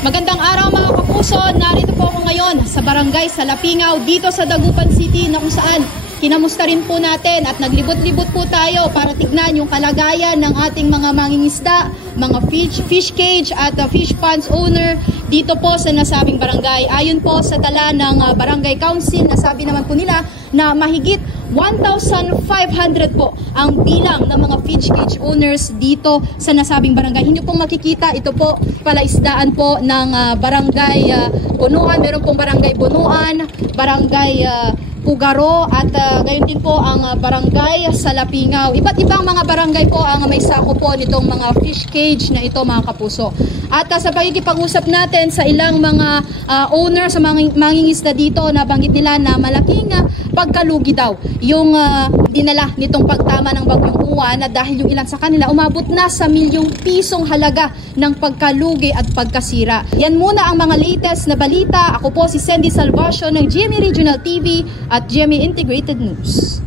Magandang araw mga kapuso, narito po ako ngayon sa Barangay Salapingaw dito sa Dagupan City na kung saan kinamusta rin po natin at naglibot-libot po tayo para tignan yung kalagayan ng ating mga mangingisda, mga fish cage at fish ponds owner dito po sa nasabing barangay. Ayon po sa tala ng Barangay Council, nasabi naman po nila na mahigit 1,500 po ang bilang ng mga fish cage owners dito sa nasabing barangay. Hindi pong makikita, ito po palaisdaan po ng Barangay Bunuan. Meron pong Barangay Bunuan, Barangay Pugaro at gayon din po ang Barangay Salapingaw. Iba't ibang mga barangay po ang may sako po nitong mga fish cage na ito mga kapuso. At sa pagkikipag-usap natin sa ilang mga owner sa mangingisda dito, nabanggit nila na malaking pagkalugi daw yung dinala nitong pagtama ng bagyong Uwan, na dahil yung ilan sa kanila umabot na sa milyong pisong halaga ng pagkalugi at pagkasira. Yan muna ang mga latest na balita. Ako po si Sandy Salvacio ng GMA Regional TV at GMA Integrated News.